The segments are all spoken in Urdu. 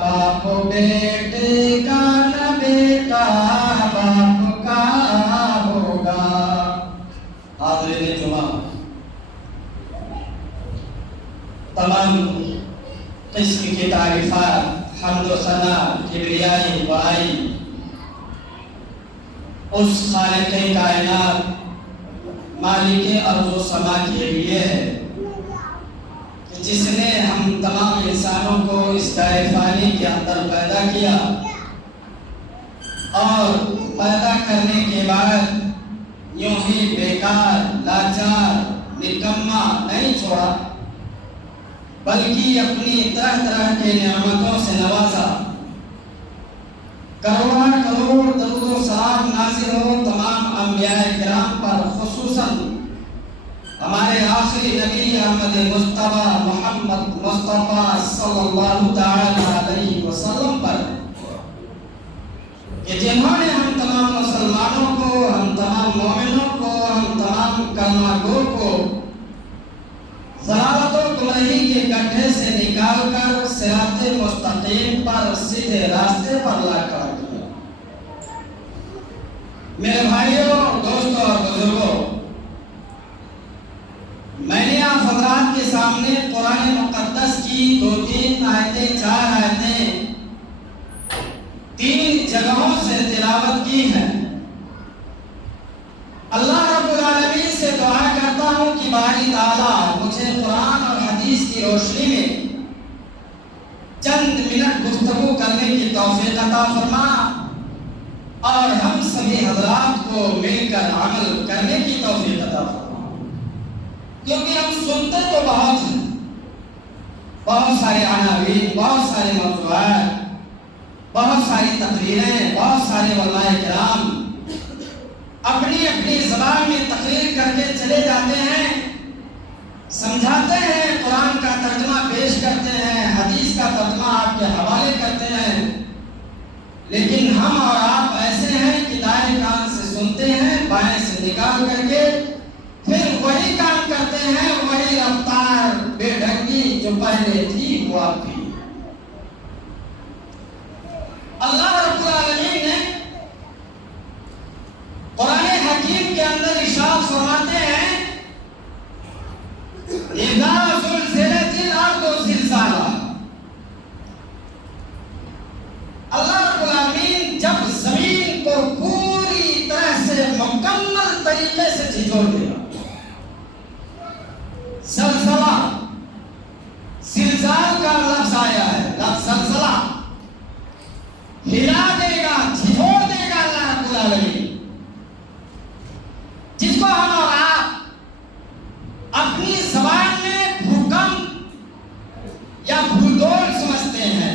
باپ بیٹے کا نہ بیٹا باپ کا ہوگا۔ حاضرین جمعہ، تمام قسم کی تعریفات، حمد و ثنا، کبریائی، بڑائی اس خالق کائنات، مالک ارض و سما کے لیے ہے کہ جس نے ہم تمام انسانوں کو اس دائرہ فانی کے اندر پیدا کیا اور پیدا کرنے کے بعد یوں ہی بیکار، لاچار، نکما نہیں چھوڑا، بلکہ اپنی طرح طرح کے نعمتوں سے نوازا۔ کروڑ کروڑ درود و سلام نازل ہو تمام انبیاء کرام پر، خصوصاً ہمارے آخری نبی احمد مصطفیٰ محمد مصطفیٰ صلی اللہ تعالی علیہ وسلم پر، کہ جنہوں نے ہم تمام مسلمانوں کو، ہم تمام مومنوں کو، ہم تمام کلمہ گو کو ضلالت و گمراہی کے گڈھے سے نکال کر صراط مستقیم پر، سیدھے راستے پر لا کر دیا۔ میرے بھائیوں، دوستوں اور بزرگوں، میں نے آپ حضرات کے سامنے قرآن مقدس کی 2-3 آیتیں، 4 آیتیں 3 جگہوں سے تلاوت کی ہیں۔ اللہ رب العالمین سے دعا کرتا ہوں کہ باری تعالیٰ مجھے قرآن اور حدیث کی روشنی میں چند منٹ گفتگو کرنے کی توفیق عطا فرما اور ہم سبھی حضرات کو مل کر عمل کرنے کی توفیق عطا فرما، کیونکہ ہم سنتے تو بہت ہیں، بہت سارے عناوین، بہت سارے موضوعات، بہت ساری تقریریں، بہت سارے علماء کرام اپنی اپنی زبان میں تقریر کر کے چلے جاتے ہیں، سمجھاتے ہیں، قرآن کا ترجمہ پیش کرتے ہیں، حدیث کا ترجمہ آپ کے حوالے کرتے ہیں، لیکن ہم اور آپ ایسے ہیں کہ دائیں کان سے سنتے ہیں، بائیں سے نکال کر کے پھر وہی کام کرتے ہیں، وہی رفتار بے ڈھنگی جو پہلے تھی وہ آپ کی۔ اللہ رب العالمین نے قرآن حکیم کے اندر ارشاد فرماتے ہیں، اِذَا زُلْزِلَتِ الْأَرْضُ زِلْزَالَهَا۔ اللہ رب العالمین جب زمین کو پوری طرح سے مکمل طریقے سے جھنجھوڑ دے گا، زلزلہ، زلزال کا لفظ آیا ہے، لفظ زلزلہ، ہلا دے گا، جھنجھوڑ دے گا اللہ رب العالمین، جس کو ہم اور آپ اپنی زبان میں بھوکمپ یا بھودول سمجھتے ہیں،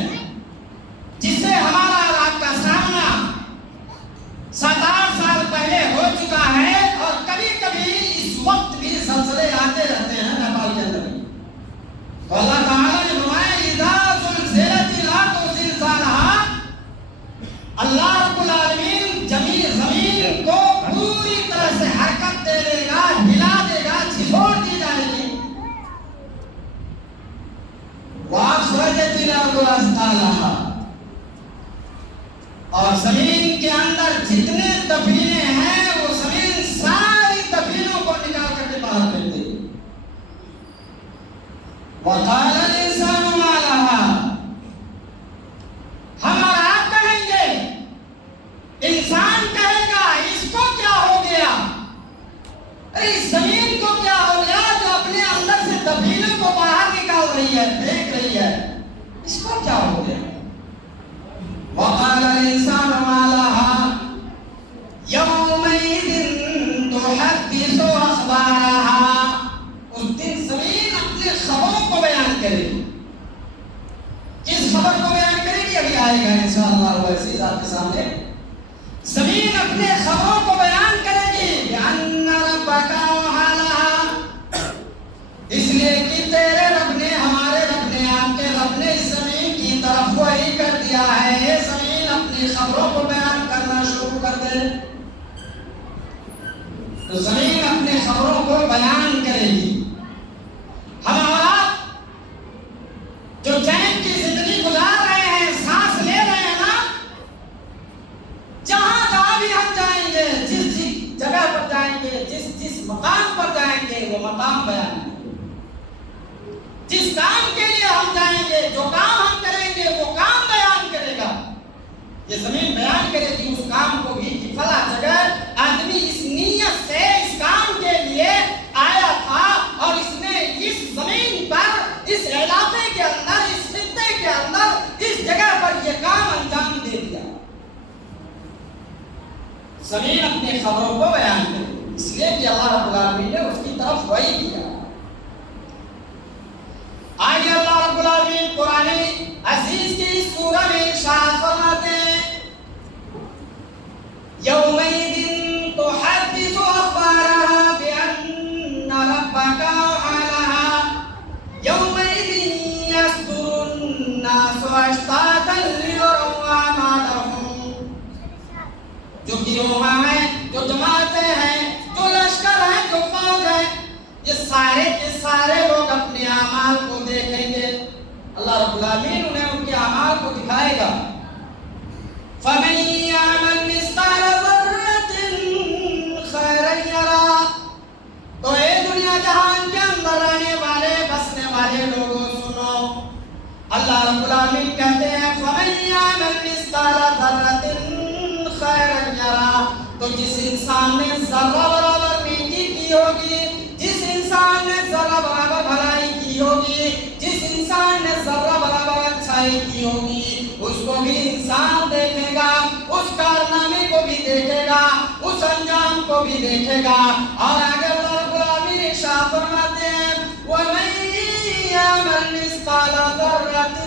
جس سے ہمارا اور آپ کا سامنا 7-8 سال پہلے ہو چکا ہے، اور کبھی کبھی اس وقت بھی زلزلے آتے رہتے ہیں نیپال کے اندر۔ تو اللہ تعالیٰ نے فرمایا اِذَا زُلْزِلَتِ الْأَرْضُ زِلْزَالَهَا، اللہ رب العالمین زمین کو پوری طرح سے حرکت دے دے گا، ہلا دے گا، جھنجھوڑ دی جائے گی۔ وَأَخْرَجَتِ الْأَرْضُ أَثْقَالَهَا، اور زمین کے اندر جتنے دفینے ہیں وہ زمین ساری دفینوں کو نکال کر کے باہر کر دے گی۔ وَقَالَ الْإِنسَانُ مَا لَهَا، ہم اور آپ کہیں گے، انسان کہے گا اس کو کیا ہو گیا، اس زمین کو کیا ہو گیا جو اپنے اندر سے دفینوں کو باہر نکال رہی ہے، پھینک رہی ہے، اس کو کیا ہو گیا۔ وَقَالَ الْإِنسَانُ مَا لَهَا يَوْمَئِذٍ تُحَدِّثُ أَخْبَارَهَا، اس دن زمین اپنے خبروں کو بیان کرے گی۔ کس خبر کو بیان کرے گی؟ ابھی آئے گا انشاءاللہ العزیز آپ کے سامنے۔ زمین اپنے خبروں کو بیان کرے گی، بِأَنَّ رَبَّكَ أَوْحَىٰ لَهَا، اس لیے کہ تیرے رب نے، ہمارے رب نے، آپ کے رب نے اس زمین کی طرف وحی کر دیا ہے، یہ زمین اپنی خبروں کو بیان کرنا شروع کر دے۔ تو زمین اپنے خبروں کو بیان کرے گی۔ ہم اور آپ جو چین کی زندگی گزار رہے یہ زمین بیان کرے گی اس کام کو بھی کہ فلاں جگہ آدمی اس نیت سے اس کام کے لیے آیا تھا اور اس نے اس زمین پر اس علاقے کے اندر اس خطے کے اندر اس جگہ پر یہ کام انجام دے دیا. زمین اپنے خبروں کو بیان کرے اس لیے کہ اللہ رب العالمین نے اس کی طرف وحی کیا. آگے اللہ رب العالمین قرآن عزیز کی اس سورہ میں ارشاد فرماتے ہیں یومئذ تحدث اخبارها بأن ربك أوحى لها یومئذ يصدر الناس اشتاتا ليروا أعمالهم. جو گروہ ہیں، جو جماعتیں ہیں، جو لشکر ہیں، جو فوج ہیں، یہ سارے کے سارے لوگ اپنے اعمال کو دیکھیں گے. اللہ رب العالمین انہیں ان کے اعمال کو دکھائے گا. فَمَن يَعْمَلْ مِثْقَالَ ذَرَّةٍ خَيْرًا يَرَهُ. تو اے دنیا جہان کے اندر رہنے والے بسنے والے لوگوں سنو، اللہ رب العالمین کہتے ہیں فَمَن يَعْمَلْ مِثْقَالَ ذَرَّةٍ خَيْرًا يَرَهُ. تو جس انسان نے ذرہ برابر نیکی کی ہوگی، جس انسان نے ذرہ برابر بھلائی کی ہوگی، جس انسان نے ذرہ برابر اچھائی کی ہوگی، اس کو بھی انسان دیکھے گا، اس کارنامے کو بھی دیکھے گا، اس انجام کو بھی دیکھے گا. اور آگے اللہ رب العالمین ارشاد فرماتے ہیں وَمَن يَعْمَلْ مِثْقَالَ ذَرَّةٍ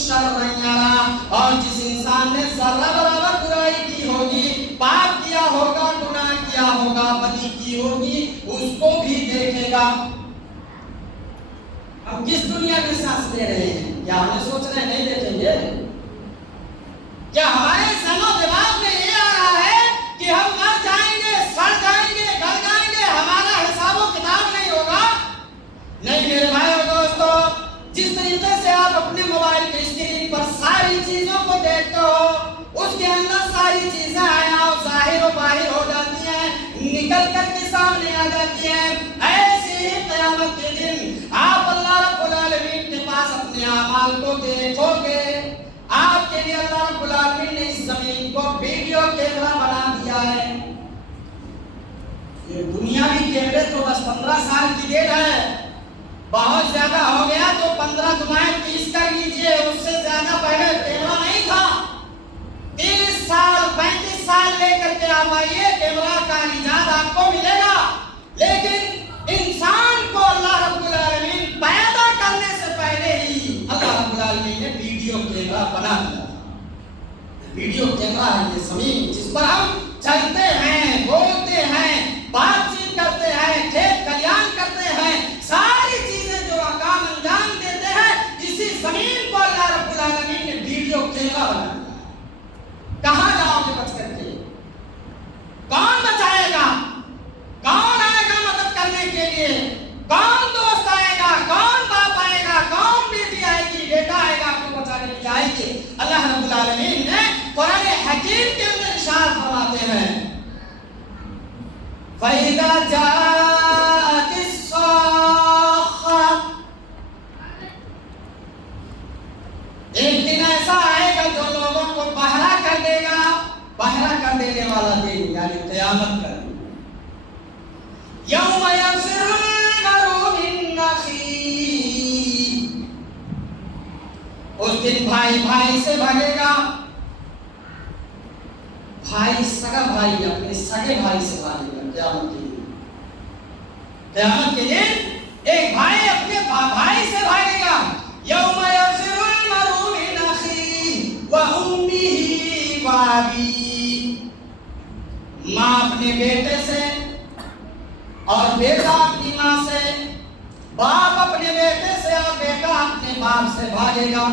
شَرًّا يَرَهُ. اور جس انسان نے ذرہ برابر برائی کی ہوگی، پاپ کیا ہوگا، گناہ کیا ہوگا، بدی کی ہوگی، اس کو بھی دیکھے گا. ہم کس دنیا میں سانس لے رہے ہیں؟ کیا ہمیں سوچ رہے ہیں نہیں دیکھیں گے؟ کیا ہمارے ذہن و دماغ میں یہ آ رہا ہے کہ ہم مر جائیں گے، سڑ جائیں گے، گل جائیں گے، ہمارا حساب و کتاب نہیں ہوگا؟ نہیں میرے بھائی اور دوستو، جس طریقے سے آپ اپنے موبائل کی اسکرین پر ساری چیزوں کو دیکھتے ہو، اس کے اندر ساری چیزیں آیا اور ظاہر و باہر ہو جاتی ہیں، نکل کر کے سامنے آ جاتی ہیں. ایسے ہی قیامت کے دن آپ اللہ رب العالمین کے پاس اپنے اعمال کو دیکھو گے. آپ کے لیے اللہ رب العالمین نے اس زمین کو ویڈیو کیمرہ بنا دیا ہے. یہ دنیاوی کیمرے تو 10-15 سال کی دیر ہے، بہت زیادہ ہو گیا تو 15 دمائیں 30 کر لیجئے، اس سے زیادہ پہلے کیمرہ نہیں تھا. 30 سال 35 سال لے کر کے آپ آئیے، کیمرہ کا ایجاد آپ کو ملے گا. لیکن انسان کو اللہ رب العالمین پیدا کرنے سے پہلے ہی اللہ رب العالمین نے ویڈیو کیمرہ بنا دیا تھا. ویڈیو کیمرہ ہے یہ زمین جس پر ہم چلتے ہیں، بولتے ہیں، بات چیت کرتے ہیں، کھیت کھلیان کرتے ہیں، ساری چیزیں جو کام انجام دیتے ہیں، اسی زمین کو اللہ رب العالمین نے ویڈیو کیمرہ بنا دیا. کہاں جاؤ گے بچ کر کے؟ کون بچائے گا؟ کون آئے گا مدد کرنے کے لیے؟ کون دوست آئے گا؟ کون باپ آئے گا؟ کون بیٹی آئے گی؟ بیٹا آئے گا آپ کو بچانے کے لیے آئے گی؟ اللہ رب العالمین نے قرآن حکیم کے اندر ارشاد فرماتے ہیں فَإِذَا جَاءَتِ الصَّاخَّةُ. ایک دن ایسا آئے گا جو لوگوں کو بہرا کر دے گا، بہرا کر دینے والا دن یعنی قیامت کا دن. یوم یفر المرء من اخیہ. اس دن بھائی بھائی سے بھاگے گا، بھائی سگا بھائی اپنے سگے بھائی سے بھاگے گا. قیامت کے دن، قیامت کے دن ایک بھائی اپنے بھائی سے بھاگے گا. یوم یفر المرء من اخیہ وامہ وابیہ. ماں اپنے بیٹے سے اور بیٹا اپنی ماں سے، باپ اپنے بیٹے سے اور بیٹا اپنے باپ سے بھاگے گا.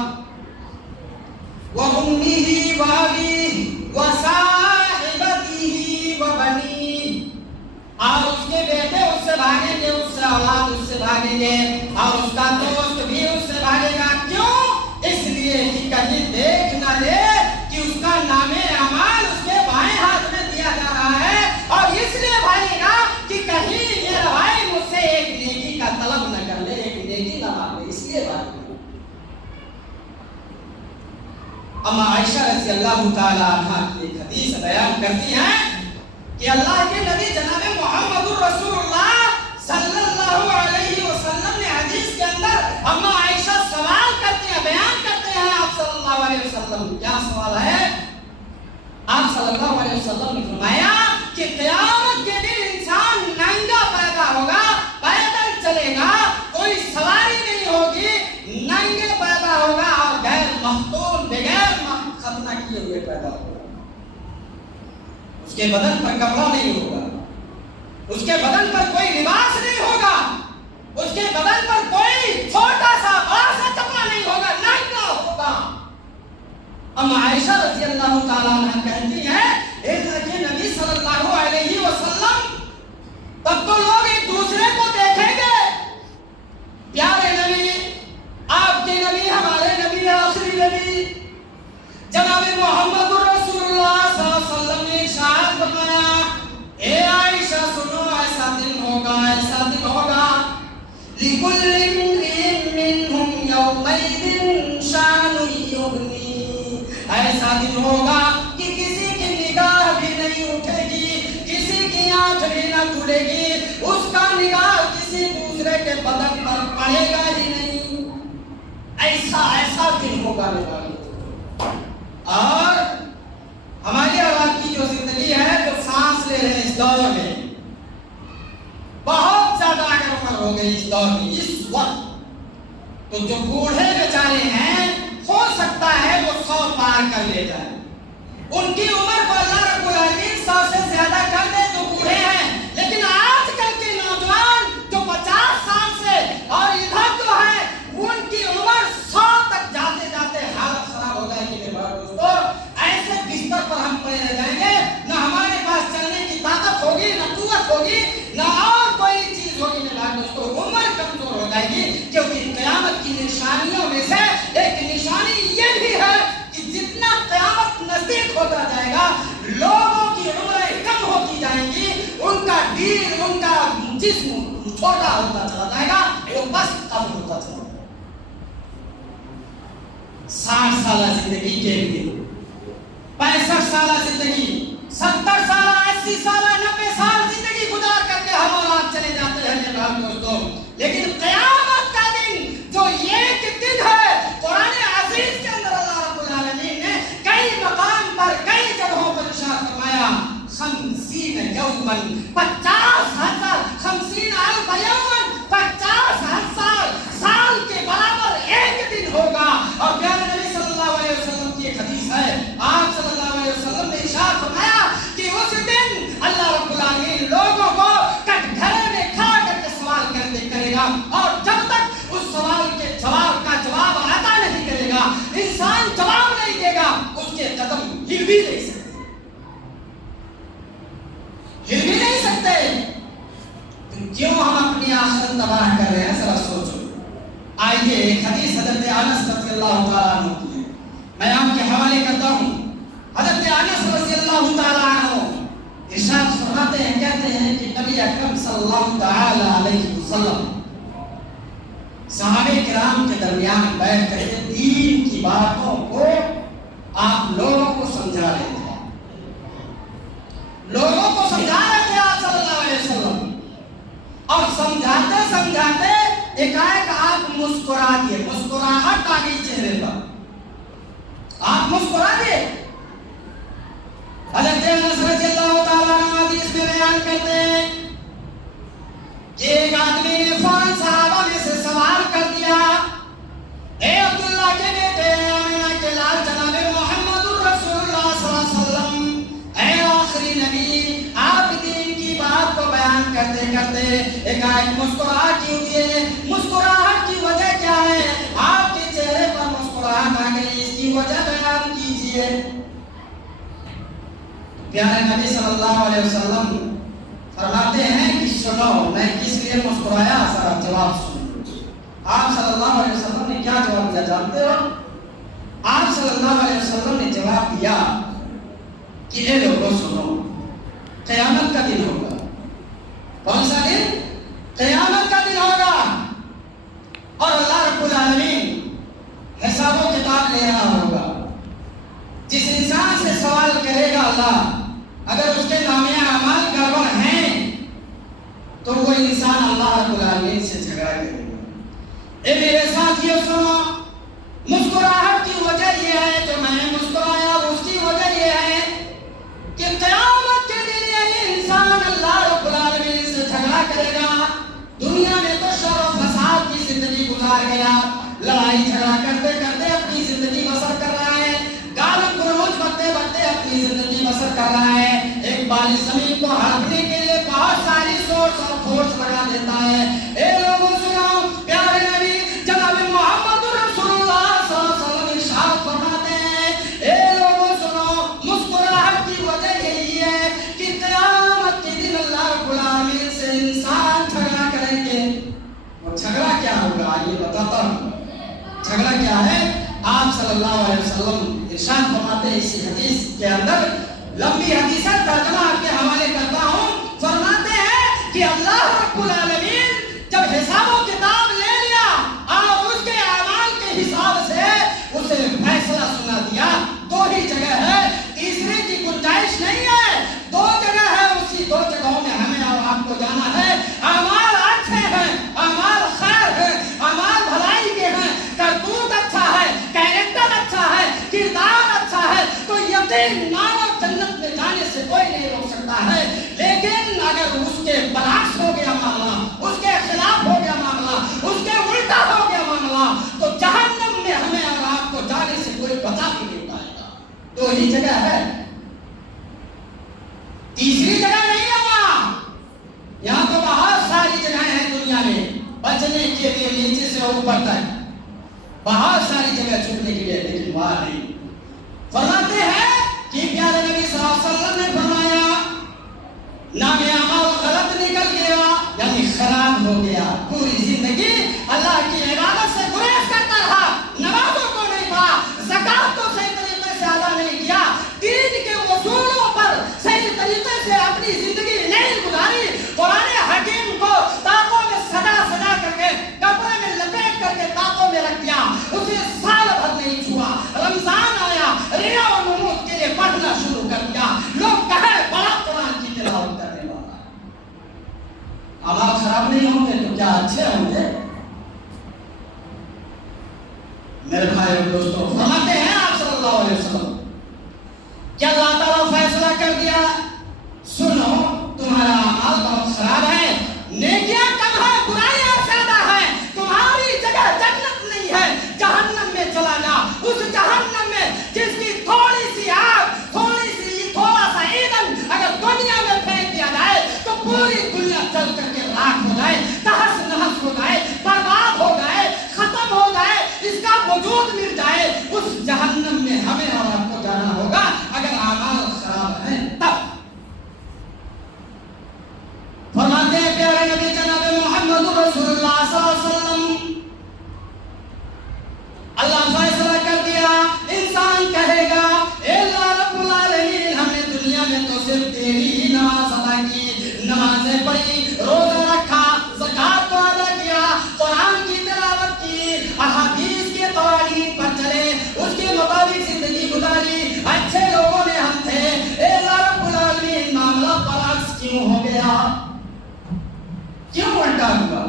وامہ وابیہ وصاحبتہ وبنیہ. اور اس کے بیٹے اس سے بھاگیں گے، اس سے اولاد اس سے بھاگیں گے، اور اس کا دوست بھی اس سے بھاگے گا. کیوں؟ اس لیے کہ کہیں دیکھ نہ لے کہ اس کا نام اعمال اس کے بائیں ہاتھ میں دیا جا رہا ہے، اور اس لیے بھاگے گا کہ کہیں میرا بھائی مجھ سے ایک نیکی کا طلب نہ کر لے، ایک نیکی نہ مانگے، اس لیے بھاگے گا. اما عائشہ رضی اللہ تعالی عنہ کی ایک حدیث بیان کرتی ہیں کہ اللہ کے نبی جناب محمد رسول اللہ صلی اللہ علیہ وسلم نے حدیث کے اندر اما عائشہ سوال کرتے ہیں، بیان کرتے ہیں آپ صلی اللہ علیہ وسلم. کیا سوال ہے؟ آپ صلی اللہ علیہ وسلم نے فرمایا کہ قیامت کے دن انسان ننگا پیدا ہوگا، پیدل چلے گا، کوئی سواری نہیں ہوگی، ننگے پیدا ہوگا اور غیر مختون بغیر ختنہ کیے ہوئے پیدا ہوگا. اس کے بدن پر کپڑا نہیں ہوگا، اس کے بدن پر کوئی لباس نہیں ہوگا، اس کے بدن پر کوئی چھوٹا سا بڑا سا کپڑا نہیں ہوگا، ننگا ہوگا. اما عائشہ رضی اللہ تعالیٰ عنہ کہتی ہیں اللہ کے نبی صلی اللہ علیہ وسلم تب تو لوگ ایک دوسرے کو دیکھیں گے، پیارے نبی، آپ کے نبی، ہمارے نبی، آخری نبی جناب محمد رسول اللہ صلی اللہ علیہ وسلم نے ارشاد فرمایا اے عائشہ سنو، ایسا دن ہوگا، ایسا دن ہوگا لِكُلِّ امْرِئٍ مِّنْهُمْ يَوْمَئِذٍ شَأْنٌ يُغْنِيهِ. ایسا دن ہوگا کہ کسی کی نگاہ بھی نہیں اٹھے گی، کسی کی آنکھ بھی نہ کھلے گی، اس کا نگاہ کسی دوسرے کے بدن پر پڑے گا ہی نہیں. ایسا دن ہوگا. اور ہماری عوام کی جو زندگی ہے، جو سانس لے رہے ہیں اس دور میں، بہت زیادہ اگر عمر ہو گئی اس دور میں اس وقت، تو جو بوڑھے بیچارے ہیں ہو سکتا ہے وہ 100 پار کر لے جائیں. ان کی عمر کو اللہ رب العالمین 100 سے زیادہ کر دے جو بوڑھے ہیں. لیکن آج کل کے نوجوان جو 50 سال سے اور ادھر جو ہے ان کی عمر 100 تک جاتے جاتے حالت خراب ہو جائے گی. میرے بھائی دوستو، ایسے بستر پر ہم پڑے رہ جائیں گے، نہ ہمارے پاس چلنے کی طاقت ہوگی، نہ قوت ہوگی، نہ اور کوئی چیز ہوگی. میرے بھائی دوستو، عمر کمزور ہو جائے گی. کیونکہ قیامت کی نشانیوں میں سے ایک نشانی یہ بھی ہے کہ جتنا قیامت نزدیک ہوتا جائے گا، لوگوں کی عمریں کم ہوتی جائیں گی، ان کا دین، ان کا جسم چھوٹا ہوتا چلا جائے گا، وہ بس کم ہوتا چلا جائے گا. 60 سالہ زندگی کے لیے 65 سالہ زندگی، 70 سالہ، 80 سالہ، 90 سال زندگی گزار کر کے ہم اور آپ چلے جاتے ہیں میرے بھائی دوستوں. لیکن قیامت کا دن جو ایک دن ہے، قرآن عزیز کے اندر اللہ رب العالمین نے کئی مقام پر، کئی جگہوں پر ارشاد فرمایا 50 یوماً، 50,000، 50,000 یوماً، 50,000 سال کے برابر ایک دن ہوگا. اور پیارے نبی صلی اللہ علیہ وسلم کی ایک حدیث ہے، آپ صلی اللہ علیہ وسلم نے ارشاد فرمایا کہ اس دن اللہ رب العالمین لوگوں کو کٹ گھرے میں کھڑا کر کے سوال کرے گا، اور جب تک اس سوال کے جواب کا جواب عطا نہیں کرے گا، انسان جواب نہیں دے گا، اس کے قدم ہل بھی نہیں سکتے، ہل بھی نہیں سکتے. کیوں ہم اپنی آخرت تباہ کر رہے ہیں؟ ذرا سوچو. آئیے ایک حدیث حضرت انس رضی اللہ تعالیٰ عنہ کی ہے، میں آپ کے حوالے کرتا ہوں. حضرت انس رضی اللہ تعالیٰ عنہ ارشاد فرماتے ہیں، کہتے ہیں کہ نبی اکرم صلی اللہ تعالیٰ علیہ وسلم صحابہ کرام کے درمیان بیٹھ کر کے دین کی باتوں کو آپ لوگوں کو سمجھا رہے تھے، لوگوں کو سمجھا رہے تھے آپ صلی اللہ علیہ وسلم. اور سمجھاتے سمجھاتے ایک آپ مسکرا دیے، مسکراہٹ آ گئی چہرے پر، آپ مسکرا دیے. حضرت انس رضی اللہ تعالیٰ عنہ حدیث میں بیان کرتے ہیں کہ ایک آدمی نے فوراً صحابہ میں سے سوال کر دیا، اے عبداللہ کے بیٹے، آمینہ کے لال جناب محمد رسول اللہ صلی اللہ علیہ وسلم، اے آخری نبی، آپ دین کی بات کو بیان کرتے کرتے ایک مسکراہٹ کیوں دیے؟ مسکراہٹ کی وجہ کیا ہے؟ آپ کے چہرے پر مسکراہٹ آ گئی، اس کی وجہ بیان کیجئے. پیارے نبی صلی اللہ علیہ وسلم فرماتے ہیں کہ سنو، میں کس لیے مسکرایا، ذرا جواب سنو. آپ صلی اللہ علیہ وسلم نے کیا جواب دیا جانتے ہو؟ آپ صلی اللہ علیہ وسلم نے جواب دیا کہ اے لوگوں سنو، قیامت کا دن ہوگا. کون سا دن؟ قیامت کا دن ہوگا، اور اللہ رب العالمین حساب و کتاب لے رہا ہوگا. سوال کرے گا اللہ، اگر اس کے نامے اعمال گڑبڑ ہیں تو وہ انسان اللہ رب العالمین سے جھگڑا کرے گا۔ اے میرے ساتھیوں سنو، مسکراہٹ کی وجہ یہ ہے جو میں نے مسکرایا، اس کی وجہ یہ ہے کہ قیامت کے دن یہ انسان اللہ رب العالمین سے جھگڑا کرے گا۔ دنیا میں تو شر و فساد کی زندگی گزار گیا، لڑائی جھگڑا کرتے کرتے اپنی زندگی بسر کر رہا ہے، گال گلوچ بکتے بکتے اپنی زندگی بسر کر رہا ہے، ایک بالی زمین کو ہڑپنے کے لیے بہت ساری سورس اور فورس لگا دیتا ہے۔ اے لوگوں سنو، پیارے نبی جناب محمد رسول اللہ صلی اللہ علیہ وسلم ارشاد فرماتے ہیں، اے لوگوں سنو، مسکراہٹ کی وجہ یہی ہے کہ قیامت کے دن اللہ رب العالمین سے انسان جھگڑا کریں گے۔ اور جھگڑا کیا ہوگا یہ بتاتا ہوں۔ جھگڑا کیا ہے؟ آپ صلی اللہ علیہ وسلم ارشاد فرماتے ہیں اسی حدیث کے اندر، لمبی حدیث ہے، ترجمہ آپ کے حوالے کرتا ہوں، فرماتے ہیں کہ اللہ رب العالمین جب حساب و کتاب لے لیا اور اس کے اعمال کے حساب سے اسے فیصلہ سنا دیا، دو ہی جگہ ہے، تیسرے کی گنجائش نہیں ہے، دو جگہ ہے، اسی دو جگہوں میں ہمیں اور آپ کو جانا ہے۔ اعمال اچھے ہیں، اعمال خیر ہے، اعمال بھلائی کے ہیں، کرتوت اچھا ہے، کیریکٹر اچھا ہے، کردار اچھا ہے، تو یقین مانو جنت میں جانے سے کوئی نہیں روک سکتا ہے۔ لیکن اگر اس کے برعکس ہو گیا معاملہ، اس کے خلاف ہو گیا معاملہ، اس کے الٹا ہو گیا معاملہ، تو جہنم میں ہمیں اور آپ کو جانے سے کوئی بچا بھی نہیں پائے گا۔ دو ہی جگہ ہے، تیسری جگہ نہیں ہے وہاں۔ یہاں تو بہت ساری جگہیں ہیں دنیا میں بچنے کے لیے، نیچے سے اوپر تک بہت ساری جگہ چھپنے کے لیے، لیکن وہاں نہیں۔ فرماتے ہیں کہ پیارے نبی صلی اللہ علیہ وسلم نے فرمایا، نام اعمال غلط نکل گیا یعنی خراب ہو گیا، پوری زندگی اللہ کی عبادت سے گریز کرتا رہا، نمازوں کو نہیں پڑھا، زکات کو صحیح طریقے سے ادا نہیں کیا، دین کے اصولوں پر صحیح طریقے سے اپنی زندگی نہیں گزاری، قرآن حکیم کو تاقوں میں سجا سجا کر کے کپڑے میں لپیٹ کر کے تاقوں میں رکھ دیا، اسے سال بھر نہیں چھوا، رمضان آیا ریا و نمود کے لیے پڑھنا شروع کر دیا، لوگ کہے بڑا قرآن کی تلاوت کرنے والا ہے۔ اعمال خراب نہیں ہوں گے تو کیا اچھے ہوں گے؟ میرے بھائی اور دوستوں، فرماتے ہیں آپ صلی اللہ علیہ وسلم کہ اللہ تعالیٰ فیصلہ کر دیا، سنو تمہارا اعمال بہت خراب ہے، نیکیاں کم ہے، برائیاں زیادہ ہیں، تمہاری جگہ جنت نہیں ہے، جہنم میں چلا جا، اس جہنم میں جس کی تھوڑی سی آگ، تھوڑا سا ایندھن اگر دنیا میں پھینک دیا جائے تو پوری دنیا جل کر کے راکھ ہو جائے، تہس نہس ہو جائے، برباد ہو جائے، ختم ہو جائے، اس کا وجود مٹ جائے، اس جہنم میں ہمیں اور آپ کو جانا ہوگا اگر اعمال خراب ہیں تب۔ فرماتے ہیں پیارے نبی جناب محمد رسول اللہ صلی اللہ علیہ وسلم، اللہ فیصلہ کر دیا، انسان کہے گا اے اللہ رب العالمین، ہم نے دنیا میں تو صرف تیری ہی نماز ادا کی، نمازیں پڑھی، روزہ رکھا، زکات کو ادا کیا، قرآن کی تلاوت کی، احادیث کے قوانین پر چلے، اس کے مطابق زندگی گزاری، اچھے لوگوں میں ہم تھے، اے اللہ رب العالمین معاملہ برعکس کیوں ہو گیا؟ کیوں الٹا ہوا؟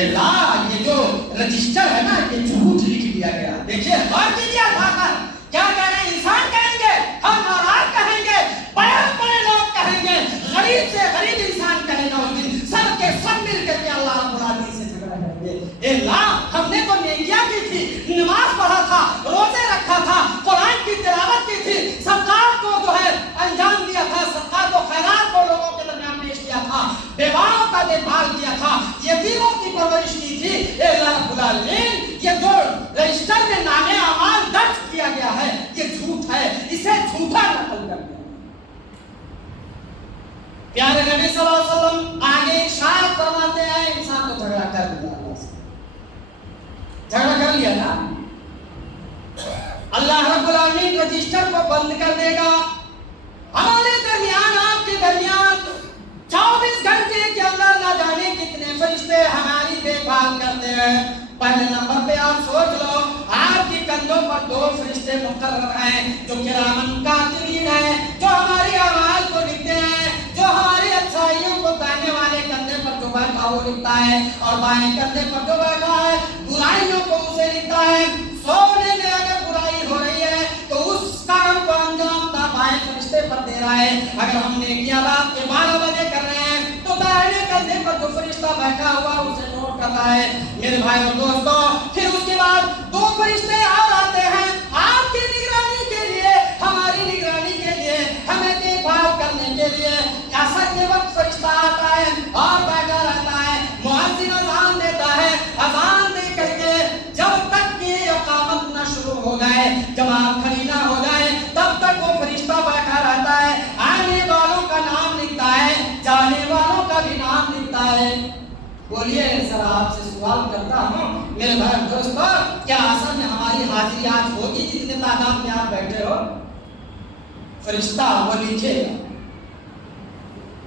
اللہ یہ جو رجسٹر ہے نا، یہ جھوٹ لکھ دیا گیا۔ دیکھیے غور کیجیے، کیا کہہ رہے ہیں؟ انسان کہیں گے، ہم اور کہیں گے، بڑے لوگ کہیں گے، غریب سے غریب انسان کہے گا، اس دن سب کے سب مل کر کے اللہ رب العالمین سے جھگڑا کریں گے۔ اے اللہ ہم نے تو نیکیاں کی تھی، نماز پڑھا تھا، روزے رکھا تھا، قرآن کی تلاوت کی تھی، صدقات کو جو ہے انجام دیا تھا، صدقات و خیرات کو لوگوں کے درمیان پیش کیا تھا، بیواؤں کا دیکھ بھال کیا تھا، یتیموں کی پرورش کی تھی۔ اے اللہ رب العالمین یہ جو رجسٹر میں نام اعمال درج کیا گیا ہے یہ جھوٹ ہے، اسے جھوٹا نقل کر دیا۔ پیارے نبی صلی اللہ علیہ وسلم آگے ارشاد فرماتے ہیں، انسان کو جھگڑا کر دیا، اللہ سے جھگڑا کر لیا نا، اللہ رب العالمین رجسٹر کو بند کر دے گا۔ ہمارے درمیان، آپ کے درمیان 24 گھنٹے کے اندر نہ جانے کتنے فرشتے ہماری دیکھ بھال کرتے ہیں۔ پہلے نمبر پہ آپ سوچ لو، آپ کی کندھوں پر 2 فرشتے مقرر ہیں جو کرامن کاتبین ہیں، جو ہماری اعمال کو لکھتے ہیں، جو ہماری اچھائیوں کو دائیں والے کندھے پر جو بیٹھا وہ لکھتا ہے اور بائیں کندھے پر جو بیٹھا ہے برائیوں کو اسے لکھتا ہے۔ سونے میں اگر برائی ہو رہی ہے تو اس کام کو انجام بائیں فرشتے پر دے رہا ہے، اگر ہم نے کیا رات کے 12 بجے کر رہے ہیں تو دائیں کندھے پر جو فرشتہ بیٹھا ہوا اسے نوٹ کر رہا ہے۔ میرے بھائی اور دوستو، پھر اس کے بعد 2 فرشتے اور آتے ہیں آپ کی نگرانی کے لیے، ہماری نگرانی کے لیے، ہمیں دیکھ بھال کرنے کے لیے۔ اثر کے وقت فرشتہ آتا ہے اور بیٹھا رہتا ہے، مؤذن اذان دیتا ہے، اذان دے کر کے جب تک کہ اقامت نہ شروع ہو جائے، جماعت کھڑی نہ ہو جائے، تب تک وہ فرشتہ بیٹھا رہتا ہے، آنے والوں کا نام لکھتا ہے، جانے والوں کا بھی نام لکھتا ہے۔ بولیے سر، آپ سے سوال کرتا ہوں میرے بھائی دوستو، کیا اصل میں ہماری حاضری آج ہوگی جتنے تعداد میں آپ بیٹھے ہو؟ فرشتہ وہ لکھے گا۔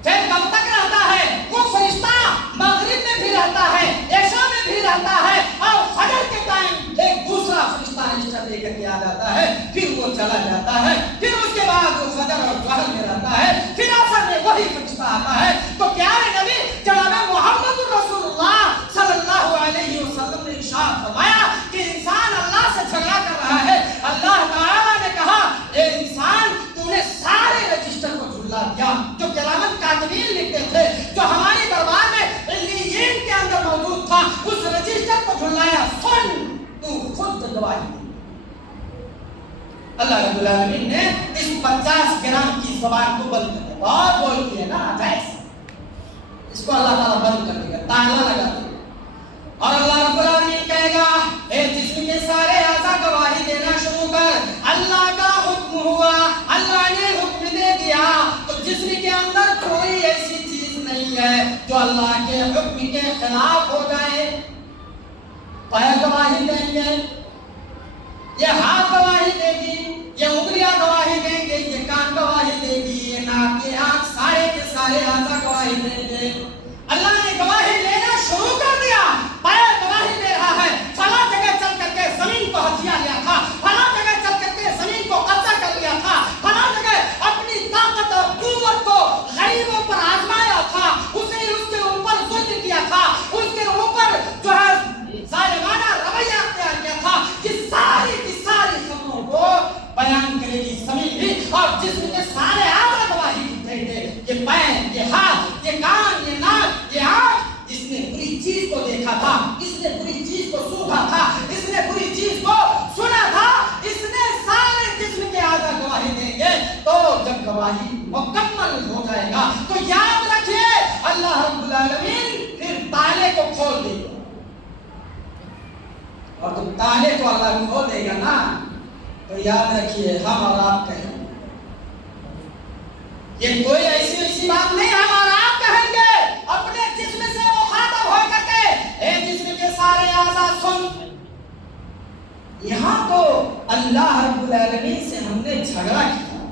پھر کب تک رہتا ہے وہ فرشتہ؟ مغرب میں بھی رہتا ہے، عشاء میں بھی رہتا ہے، اور فجر کے ٹائم ایک دوسرا فرشتہ رجسٹر لے کر کے آ جاتا ہے، پھر وہ چلا جاتا ہے، پھر اس کے بعد وہ فجر اور ظہر میں رہتا ہے، پھر عصر میں وہی فرشتہ آتا ہے۔ تو پیارے نبی جناب محمد رسول اللہ صلی اللہ علیہ وسلم نے ارشاد فرمایا کہ انسان اللہ سے جھگڑا کر رہا ہے، اللہ تعالیٰ نے کہا اے انسان تو نے سارے رجسٹر کو جھلا دیا جو کرامت کاتبین لکھتے تھے، جو ہماری دربار میں علیین کے اندر موجود تھا، اس رجسٹر کو جھلایا، سن تو خود گواہی دی۔ اللہ رب العالمین نے اس 50 گرام کی زبان کو بند کر دیا، بہت بولتی ہے نا جائز، اس کو اللہ تعالیٰ بند کر دے گا، تالا لگا دے گا، اور اللہ رب العالمین کہے گا اے جسم کے سارے اعضاء گواہی دینا شروع کر۔ اللہ کا حکم ہوا، اللہ نے حکم دے دیا، تو جسم کے اندر کوئی ایسی چیز نہیں ہے جو اللہ کے حکم کے خلاف ہو جائے۔ پیر گواہی دیں گے، یہ ہاتھ گواہی دے گی، یہ انگلیاں گواہی دیں گے، یہ کان گواہی دے گی، یہ ناک، یہ آنکھ، سارے کے سارے اعضاء گواہی دیں گے۔ اللہ نے گواہی لینا شروع کر دیا، پیر گواہی دے رہا ہے، فلاں جگہ چل کر کے زمین کو ہتھیا لیا تھا، فلاں جگہ چل کر کے زمین کو قبضہ کر لیا تھا، فلاں جگہ اپنی طاقت اور قوت کو غریبوں پر آزمایا تھا، اسے اس کے اوپر ظلم کیا تھا، اس کے اوپر جو ہے ظالمانہ رویہ اختیار کیا تھا۔ یہ ساری کی ساری خبروں کو بیان کرے گی زمین بھی، اور جسم کے سارے اعضاء گواہی دیں گے، یہ پیر، یہ ہاتھ، یہ کان، یہ ناک، یہ آنکھ، اس نے بری چیز کو دیکھا تھا، اس نے بری چیز کو سوکھا تھا، اس نے بری چیز کو سنا تھا، اس نے سارے جسم کے اعضاء گواہی دیں گے۔ تو جب گواہی مکمل ہو جائے گا تو یاد رکھیے اللہ رب العالمین پھر تالے کو کھول دے گا، اور جب تالے کو اللہ کھول دے گا نا تو یاد رکھیے ہم اور آپ کہیں گے، یہ کوئی ایسی بات نہیں، ہم اور آپ کہیں گے اپنے جسم سے مخاطب ہو کر کے اے جسم کے سارے اعضاء سن۔ یہاں تو اللہ رب العالمین سے ہم نے جھگڑا کیا،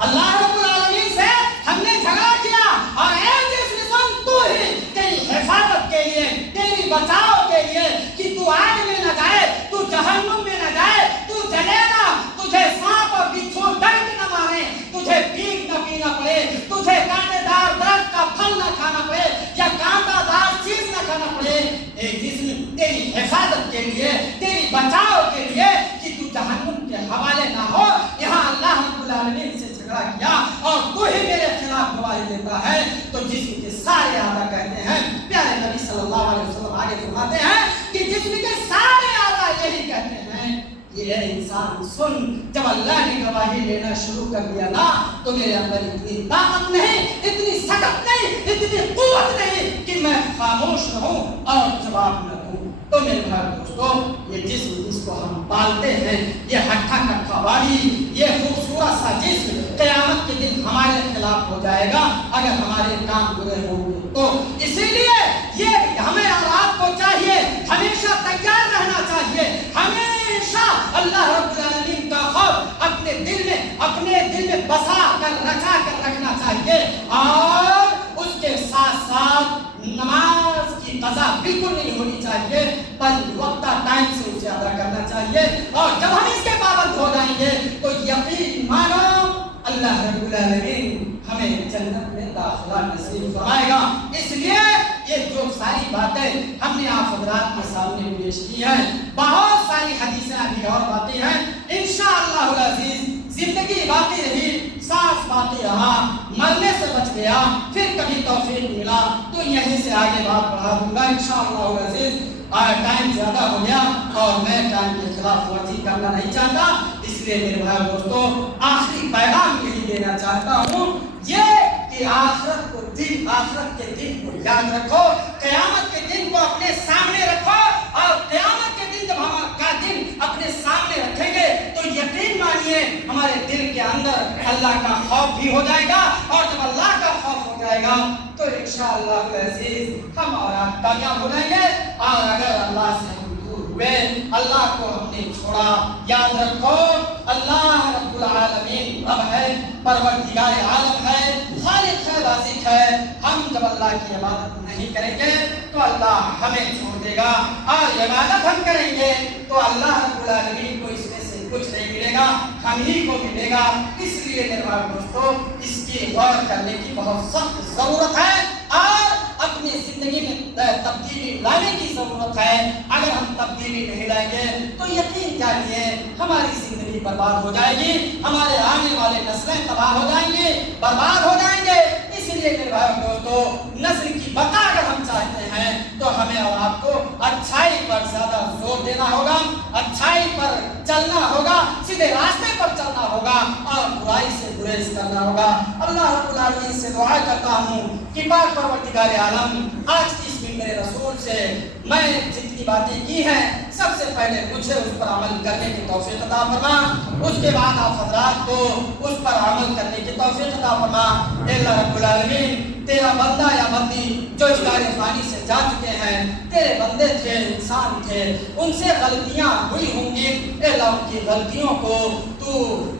اللہ رب العالمین سے ہم نے جھگڑا کیا، اور اے جسم سن، تو ہی تیری حفاظت کے لیے، تیری بچاؤ کے لیے کہ تو آگ میں نہ جائے، تو جہنم میں نہ جائے، تو جلے نہ، تجھے سانپ اور بچھو ڈنک نہ مارے، تجھے پیک نہ پینا پڑے، تجھے کانٹے دار درخت کا پھل نہ کھانا پڑے یا کانٹا دار چیز نہ کھانا پڑے، اے جسم تیری حفاظت کے لیے، تیری بچاؤ کے لیے کہ تو جہنم کے حوالے نہ ہو۔ یہاں اللہ رب العالمین سے جھگڑا کیا اور تو ہی میرے خلاف گواہی دیتا ہے، تو جسم کے سارے اعضاء کہتے ہیں، پیارے نبی صلی اللہ علیہ وسلم آگے فرماتے ہیں کہ جسم کے سارے اعضاء یہی کہتے ہیں یہ انسان سن، جب اللہ نے گواہی لینا شروع کر دیا نا تو میرے اندر اتنی طاقت نہیں، اتنی سکت نہیں، اتنی قوت نہیں کہ میں خاموش رہوں اور جواب نہ دوں۔ تو میرے بھائی دوستو، یہ جسم جس کو ہم پالتے ہیں، یہ ہٹھا کٹھا والی، یہ خوبصورت سا جسم قیامت کے دن ہمارے خلاف ہو جائے گا اگر ہمارے کام برے ہوں گے۔ تو اسی لیے یہ ہمیں اور آپ کو چاہیے ہمیشہ تیار رہنا چاہیے، ہمیشہ اللہ رب العالمین کا خوف اپنے دل میں بسا کر رچا کر رکھنا چاہیے، اور اس کے ساتھ ساتھ نماز کی قضا بالکل نہیں ہونی چاہیے، پر وقتہ ٹائم سے اسے ادا کرنا چاہیے۔ چاہیے، اور جب ہم اس کے پابند ہو جائیں گے تو یقین مانو اللہ رب العالمین ہمیں جنت میں داخلہ نصیب فرمائے گا۔ اس لیے یہ جو ساری باتیں ہم نے آپ حضرات کے سامنے پیش کی ہیں، بہت ساری حدیثیں ابھی اور باقی ہیں، انشاءاللہ العزیز زندگی باقی رہی، سانس باقی رہا، مرنے سے بچ گیا، پھر کبھی توفیق ملا تو یہیں سے آگے بات بڑھا دوں گا انشاءاللہ العزیز۔ ٹائم زیادہ ہو گیا اور میں ٹائم کے خلاف ورزی کرنا نہیں چاہتا، اس لیے میرے بھائی دوستوں آخری پیغام یہی دینا چاہتا ہوں یہ کہ آخرت کے دن کو یاد رکھو، قیامت کے دن کو اپنے سامنے رکھو، اور قیامت کے دن جب ہم کا دن اپنے سامنے رکھیں گے تو یقین مانیے ہمارے دل کے اندر اللہ کا خوف بھی ہو جائے گا، اور جب اللہ کا خوف ہو جائے گا تو انشاءاللہ العزیز ہم اور آپ کامیاب ہو جائیں گے۔ اور اگر اللہ سے ہم دور ہوئے، اللہ کو ہم نے چھوڑا، یاد رکھو اللہ رب العالمین رب ہے، پروردگار عالم ہے، خالق ہے، رازق ہے۔ ہم جب اللہ کی عبادت نہیں کریں گے تو اللہ ہمیں چھوڑ دے گا، اور عبادت ہم کریں گے تو اللہ رب العالمین کو اس میں سے کچھ نہیں ملے گا، ہم ہی کو ملے گا۔ اس لیے میرے بھائی دوستو اس کی غور کرنے کی بہت سخت ضرورت ہے، اور اپنی زندگی میں تبدیلی لانے کی ضرورت ہے۔ اگر ہم تبدیلی نہیں لائیں گے تو یقین جانیے ہماری زندگی برباد ہو جائے گی، ہمارے آنے والے نسلیں تباہ ہو جائیں گے، برباد ہو جائیں گے۔ اس لیے میرے بھائی دوستو نسل کی بقا اگر ہم چاہتے ہیں تو ہمیں اور آپ کو اچھائی پر زیادہ زور دینا ہوگا، اچھائی پر چلنا ہوگا، سیدھے راستے پر چلنا ہوگا، اور برائی سے گریز کرنا ہوگا۔ اللہ رب العالمین سے دعا کرتا ہوں کہ پاک پروردگار عالم آج کی اس میرے رسول سے میں جتنی باتیں کی ہیں سب سے پہلے مجھے اس پر عمل کرنے کی توفیق عطا فرما، اس کے بعد آپ حضرات کو اس پر عمل کرنے کی توفیق عطا فرما۔ اے اللہ رب العالمین تیرا بندہ یا بندی جو اس دار فانی سے جا چکے ہیں، تیرے بندے تھے، انسان تھے، ان سے غلطیاں ہوئی ہوں گی، اے اللہ ان کی غلطیوں کو تو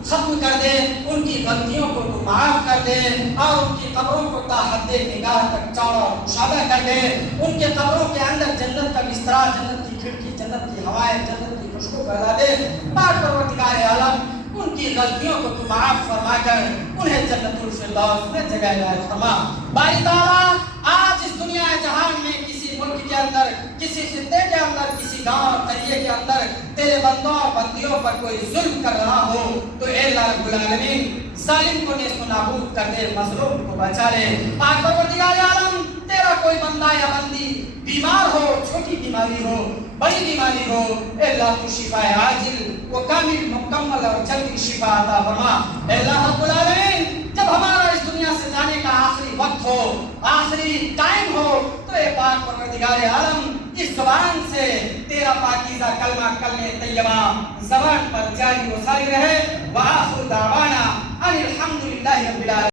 ختم کر دے، ان کی غلطیوں کو تو معاف کر دے، اور ان کی قبروں کو تا حد نگاہ تک چوڑا اور کشادہ کر دے، ان کے قبروں کے اندر جنت کا بستر، جنت کی کھڑکی، جنت کی ہوائیں، جنت کی خوشبو پھیلا دے۔ پاک پروردگار عالم ان کی غلطیوں کو تو معاف فرما کر انہیں جنت الفردوس میں جگہ عطا فرما۔ باری تعالیٰ آج اس دنیا جہان میں کسی ملک کے اندر، کسی خطے کے اندر، کسی گاؤں قریے کے اندر تیرے بندوں اور بندیوں پر کوئی ظلم کر رہا ہو تو اے اللہ رب العالمین ظالم کو نیست و نابود کر دے، مظلوم کو بچا لے۔ پاک پروردگار عالم تیرا کوئی بندہ یا بندی بیمار ہو، چھوٹی بیماری ہو، بڑی بیماری ہو، اے اللہ تو شفا عاجل و کامل مکمل اور جلدی شفا عطا فرما۔ اے اللہ رب العالمین جب ہمارا اس دنیا سے جانے کا آخری وقت ہو، آخری ٹائم ہو تو اے پاک پروردگار عالم اس زبان سے تیرا پاکیزہ کلمہ کلمہ طیبہ زبان پر جاری و ساری رہے۔ وآخر دعوانا ان الحمدللہ رب العالمین۔